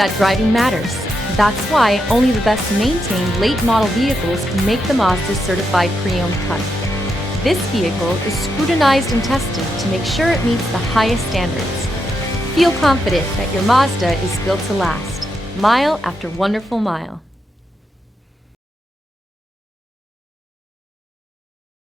that driving matters. That's why only the best maintained late model vehicles make the Mazda certified pre-owned cut. This vehicle is scrutinized and tested to make sure it meets the highest standards. Feel confident that your Mazda is built to last, mile after wonderful mile.